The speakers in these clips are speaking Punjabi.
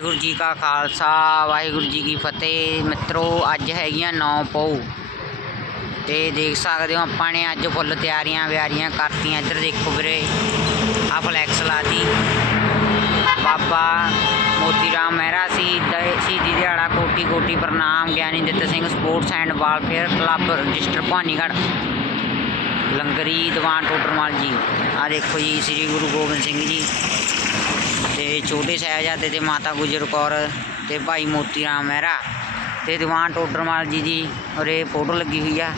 ਵਾਹਿਗੁਰੂ ਜੀ ਕਾ ਖਾਲਸਾ, ਵਾਹਿਗੁਰੂ ਜੀ ਕੀ ਫਤਿਹ। ਮਿੱਤਰੋ, ਅੱਜ ਹੈਗੀਆਂ 9 ਪਊ। ਤੇ ਦੇਖ ਸਕਦੇ ਹੋ, ਆਪਾਂ ਨੇ ਅੱਜ ਫੁੱਲ ਤਿਆਰੀਆਂ ਵਿਆਰੀਆਂ ਕਰਤੀਆਂ। ਇੱਧਰ ਦੇਖੋ ਵੀਰੇ ਆ ਫਲੈਕਸ ਲਾਤੀ। ਬਾਬਾ ਮੋਤੀ ਰਾਮ ਮਹਿਰਾ ਸੀ ਸ਼ਹੀਦੀ ਦਿਹਾੜਾ ਕੋਟੀ ਕੋਟੀ ਪ੍ਰਣਾਮ, Giani Ditt Singh sports and welfare club, register Bhanigarh ਲੰਗਰੀ, Diwan, Todarmal ਜੀ। ਆ ਦੇਖੋ ਜੀ, ਸ੍ਰੀ ਗੁਰੂ ਗੋਬਿੰਦ ਸਿੰਘ ਜੀ। ਤੇ ਛੋਟੇ ਸਾਹਿਬਜ਼ਾਦੇ ਤੇ ਮਾਤਾ ਗੁਜਰ ਕੌਰ ਤੇ ਭਾਈ ਮੋਤੀ ਰਾਮ ਮਹਿਰਾ ਤੇ ਦੀਵਾਨ, ਟੋਡਰਮਾਲ ਜੀ ਦੀ ਉਰੇ ਫੋਟੋ ਲੱਗੀ ਹੋਈ ਆ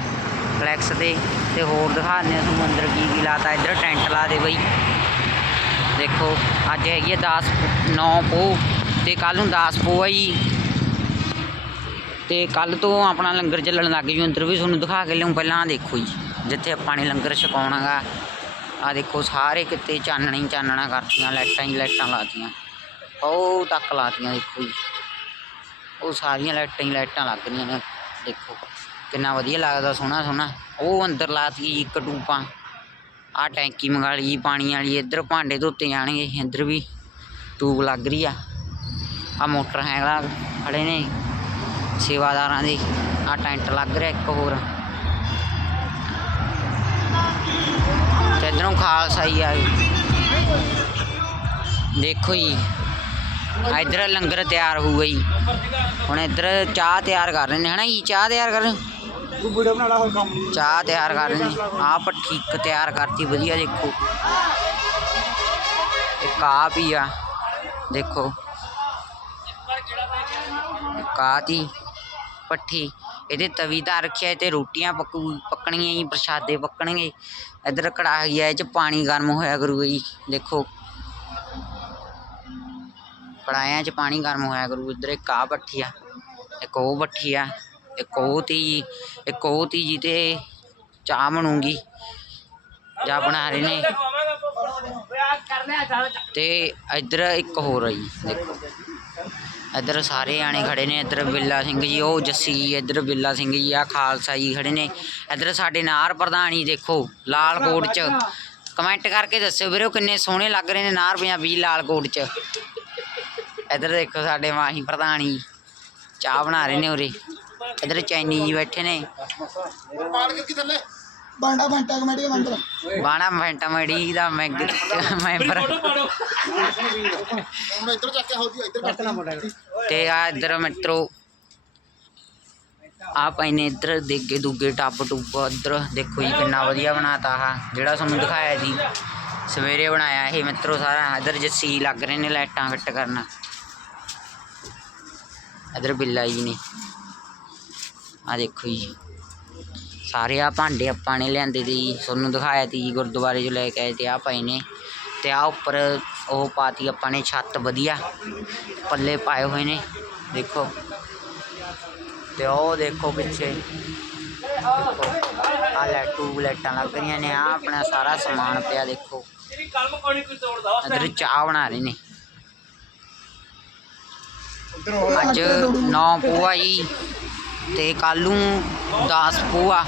ਫਲੈਕਸ ਤੇ। ਤੇ ਹੋਰ ਦਿਖਾਉਂਦੇ ਆ ਤੁਹਾਨੂੰ ਅੰਦਰ ਕੀ ਕੀ ਲਾਤਾ। ਇੱਧਰ ਟੈਂਟ ਲਾ ਦੇ ਬਈ। ਦੇਖੋ, ਅੱਜ ਹੈਗੀ ਆ 10 9 ਪੋ ਤੇ ਕੱਲ ਨੂੰ 10 ਪੋ ਆ ਜੀ। ਤੇ ਕੱਲ ਤੋਂ ਆਪਣਾ ਲੰਗਰ ਚੱਲਣ ਲੱਗ ਜੂ। ਅੰਦਰ ਵੀ ਤੁਹਾਨੂੰ ਦਿਖਾ ਕੇ ਲਿਆਉਂ ਪਹਿਲਾਂ ਆਹ ਦੇਖੋ ਜੀ। ਜਿੱਥੇ ਆਪਾਂ ਨੇ ਲੰਗਰ ਛਕਾਉਣਾਗਾ ਆ ਦੇਖੋ, ਸਾਰੇ ਕਿਤੇ ਚਾਨਣਾ ਹੀ ਚਾਨਣਾ ਕਰਤੀਆਂ, ਲਾਈਟਾਂ ਹੀ ਲਾਈਟਾਂ ਲਾਤੀਆਂ। ਉਹ ਤੱਕ ਲਾਤੀਆਂ ਦੇਖੋ ਜੀ। ਉਹ ਸਾਰੀਆਂ ਲਾਈਟਾਂ ਹੀ ਲਾਈਟਾਂ ਲੱਗ ਰਹੀਆਂ ਨੇ, ਦੇਖੋ। ਕਿੰਨਾ ਵਧੀਆ ਲੱਗਦਾ, ਸੋਹਣਾ ਸੋਹਣਾ। ਉਹ ਅੰਦਰ ਲਾਤੀ ਜੀ ਕਟੂਪਾਂ ਆ ਟੈਂਕੀ ਮੰਗਾ ਲਈ ਪਾਣੀ ਵਾਲੀ। ਇੱਧਰ ਭਾਂਡੇ ਧੋਤੇ ਜਾਣਗੇ, ਇੱਧਰ ਵੀ ਟੂਬ ਲੱਗ ਰਹੀ ਆ। ਆ ਮੋਟਰ ਹੈਗਾ ਖੜੇ ਨੇ। ਸੇਵਾਦਾਰਾਂ ਦੇ। ਆ ਟੈਂਟ ਲੱਗ ਰਿਹਾ ਇੱਕ ਹੋਰ। ਤੇ ਇੱਧਰੋਂ ਖਾਲਸਾ ਹੀ ਆ ਦੇਖੋ ਜੀ ਆ ਇੱਧਰ ਲੰਗਰ ਤਿਆਰ ਹੋਊਗਾ ਜੀ ਹੁਣ ਇੱਧਰ ਚਾਹ ਤਿਆਰ ਕਰ ਰਹੇ ਨੇ ਹਨਾ ਜੀ ਚਾਹ ਤਿਆਰ ਕਰ ਰਹੇ ਤੂੰ ਵੀਡੀਓ ਬਣਾ ਲਾ ਹੋਰ ਕੰਮ ਨਹੀਂ ਚਾਹ ਤਿਆਰ ਕਰ ਰਹੇ ਨੇ ਆਹ ਭੱਠੀ ਇੱਕ ਤਿਆਰ ਕਰਤੀ ਵਧੀਆ ਦੇਖੋ ਇੱਕ ਆ ਵੀ ਆ ਦੇਖੋ ਇੱਕ ਭੱਠੀ ਇਹਦੇ ਤਵੀ ਧਰ ਰੱਖਿਆ ਤੇ ਰੋਟੀਆਂ ਪੱਕੂ ਪੱਕਣੀਆਂ ਜੀ ਪ੍ਰਸ਼ਾਦੇ ਪੱਕਣਗੇ। ਇੱਧਰ ਕੜਾਹੀ ਆ ਇਹ ਚ ਪਾਣੀ ਗਰਮ ਹੋਇਆ ਕਰੂਗਾ ਜੀ ਦੇਖੋ। ਕੜਾਹਿਆਂ 'ਚ ਪਾਣੀ ਗਰਮ ਹੋਇਆ ਕਰੂ ਇੱਧਰ ਇੱਕ ਆਹ ਭੱਠੀ ਆ ਇੱਕ ਉਹ ਭੱਠੀ ਆ ਇੱਕ ਉਹ ਤੀ ਜੀ ਇੱਕ ਉਹ ਤੀ ਜੀ ਤੇ ਚਾਹ ਬਣੂਗੀ। ਚਾਹ ਬਣਾ ਰਹੇ ਨੇ। ਤੇ ਇੱਧਰ ਇੱਕ ਹੋਰ ਆ ਜੀ ਦੇਖੋ। ਇੱਧਰ ਸਾਰੇ ਆਣੇ ਖੜੇ ਨੇ, ਇੱਧਰ ਬਿੱਲਾ ਸਿੰਘ ਜੀ, ਉਹ ਜੱਸੀ ਜੀ ਇੱਧਰ ਬਿੱਲਾ ਸਿੰਘ ਜੀ ਆ ਖਾਲਸਾ ਜੀ ਖੜੇ ਨੇ। ਇੱਧਰ ਸਾਡੇ ਨਾਰ ਪ੍ਰਧਾਨ ਜੀ ਦੇਖੋ ਲਾਲ ਕੋਟ 'ਚ। ਕਮੈਂਟ ਕਰਕੇ ਦੱਸਿਓ ਵੀਰੋ ਕਿੰਨੇ ਸੋਹਣੇ ਲੱਗ ਰਹੇ ਨੇ ਨਾਰ ਪੰਜਾਬੀ ਲਾਲ ਕੋਟ 'ਚ। ਇੱਧਰ ਦੇਖੋ ਸਾਡੇ ਮਾਹੀ ਪ੍ਰਧਾਨ ਜੀ ਚਾਹ ਬਣਾ ਰਹੇ ਨੇ ਉਰੇ। ਇੱਧਰ ਚੈਨੀ ਜੀ ਬੈਠੇ ਨੇ। ਪਾੜ ਕੇ ਥੱਲੇ। ਬਾਂਡਾ ਕਮੇਟੀ ਬਾਣਾ ਫੈਂਟਾ ਮੜੀ ਦਾ ਮੈਂ ਮੈਂਬਰ ਹੁਣ ਇੱਧਰ ਚੱਕ ਕੇ ਹੋਦੀ ਇੱਧਰ ਕੱਟ ਨਾ ਮੋੜਾ ਤੇ ਆ ਇੱਧਰ ਮਿੱਤਰੋ ਆ ਪੈਨੇ ਇੱਧਰ ਦੇਗੇ ਦੁੱਗੇ ਟੱਬ ਟੁੱਬ ਇੱਧਰ ਦੇਖੋ ਜੀ ਕਿੰਨਾ ਵਧੀਆ ਬਣਾਤਾ ਆ ਜਿਹੜਾ ਤੁਹਾਨੂੰ ਦਿਖਾਇਆ ਸੀ ਸਵੇਰੇ ਬਣਾਇਆ ਇਹ ਮਿੱਤਰੋ ਸਾਰਾ ਇੱਧਰ ਜੱਸੀ ਲੱਗ ਰਹੇ ਨੇ ਲਾਈਟਾਂ ਫਿੱਟ ਕਰਨ। ਇੱਧਰ ਬਿੱਲਾ ਜੀ ਨੇ। ਆ ਦੇਖੋ ਜੀ। ਸਾਰੇ ਆ ਭਾਂਡੇ ਆਪਾਂ ਨੇ ਲਿਆਂਦੇ ਤੇ ਜੀ ਤੁਹਾਨੂੰ ਦਿਖਾਇਆ ਤੀ ਜੀ ਗੁਰਦੁਆਰੇ 'ਚ ਲੈ ਕੇ ਆਏ ਤੇ ਆ ਪਏ ਨੇ। ਤੇ ਆ ਉੱਪਰ ਉਹ ਪਾਤੀ ਆਪਾਂ ਨੇ ਛੱਤ ਵਧੀਆ ਪੱਲੇ ਪਾਏ ਹੋਏ ਨੇ ਦੇਖੋ। ਤੇ ਉਹ ਦੇਖੋ ਪਿੱਛੇ। ਆ ਲੈ ਟੂਬ ਲਾਈਟਾਂ ਲੱਗ ਰਹੀਆਂ ਨੇ ਆ ਆਪਣਾ ਸਾਰਾ ਸਮਾਨ ਪਿਆ ਦੇਖੋ। ਇੱਧਰ ਚਾਹ ਬਣਾ ਰਹੇ ਨੇ। ਅੱਜ 9 ਪੋਆ ਜੀ। ਤੇ ਕੱਲ ਨੂੰ 10 ਪੋਆ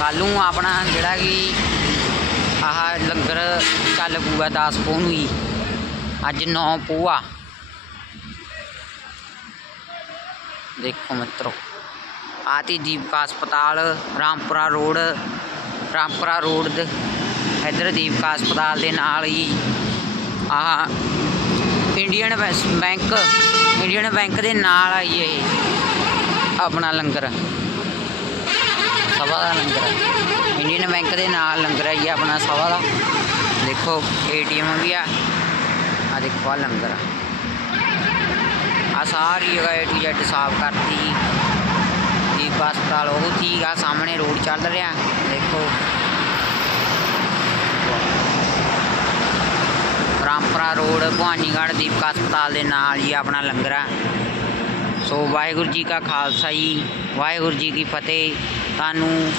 ਕੱਲ ਨੂੰ ਆਪਣਾ ਜਿਹੜਾ ਕਿ ਆਹ ਲੰਗਰ ਚੱਲ ਪੂਗਾ 10 ਪੋਹ ਨੂੰ ਜੀ ਅੱਜ 9 ਪੋਆ। ਦੇਖੋ ਮਿੱਤਰੋ ਆਤੀ ਦੀਪਕਾ ਹਸਪਤਾਲ, ਰਾਮਪੁਰਾ ਰੋਡ ਰਾਮਪੁਰਾ ਰੋਡ ਦੇ, ਇੱਧਰ ਦੀਪਕਾ ਹਸਪਤਾਲ ਦੇ ਨਾਲ ਹੀ ਆਹ ਇੰਡੀਅਨ ਬੈਂਕ ਇੰਡੀਅਨ ਬੈਂਕ ਦੇ ਨਾਲ ਆਈ ਇਹ। ਆਪਣਾ ਲੰਗਰ। ਸਭਾ ਦਾ ਲੰਗਰ। ਇੰਡੀਅਨ ਬੈਂਕ ਦੇ ਨਾਲ ਲੰਗਰ ਹੈ ਜੀ, ਆਪਣਾ ਸਭਾ ਦਾ। ਦੇਖੋ, ਏਟੀਐਮ ਵੀ ਆ। ਆ ਦੇਖੋ, ਆ ਲੰਗਰ। ਆ ਸਾਰੀ ਜਗ੍ਹਾ ਏ ਟੂ ਜ਼ੈਡ ਸਾਫ਼ ਕਰਤੀ। ਜੀ ਦੀਪ ਹਸਪਤਾਲ ਉਹ ਠੀਕ ਆ, ਸਾਹਮਣੇ ਰੋਡ ਚੱਲ ਰਿਹਾ। ਦੇਖੋ। ਰਾਮਪੁਰਾ ਰੋਡ, ਭਵਾਨੀਗੜ੍ਹ ਦੀਪਕ ਹਸਪਤਾਲ ਦੇ ਨਾਲ ਹੀ ਆਪਣਾ ਲੰਗਰ ਆ। ਸੋ ਵਾਹਿਗੁਰੂ ਜੀ ਕਾ ਖਾਲਸਾ ਜੀ, ਵਾਹਿਗੁਰੂ ਜੀ ਕੀ ਫਤਿਹ। ਤੁਹਾਨੂੰ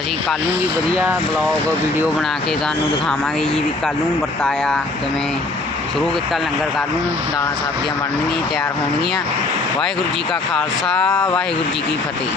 ਅਸੀਂ ਕੱਲ ਨੂੰ ਵੀ ਵਧੀਆ ਬਲੌਗ ਵੀਡੀਓ ਬਣਾ ਕੇ ਤੁਹਾਨੂੰ ਦਿਖਾਵਾਂਗੇ ਜੀ ਵੀ ਕੱਲ ਨੂੰ ਵਰਤਾਇਆ ਕਿਵੇਂ ਸ਼ੁਰੂ ਕੀਤਾ ਲੰਗਰ ਕੱਲ ਨੂੰ, ਦਾਲਾਂ ਸਬਜ਼ੀਆਂ ਬਣਨਗੀਆਂ, ਤਿਆਰ ਹੋਣਗੀਆਂ। ਵਾਹਿਗੁਰੂ ਜੀ ਕਾ ਖਾਲਸਾ, ਵਾਹਿਗੁਰੂ ਜੀ ਕੀ ਫਤਿਹ।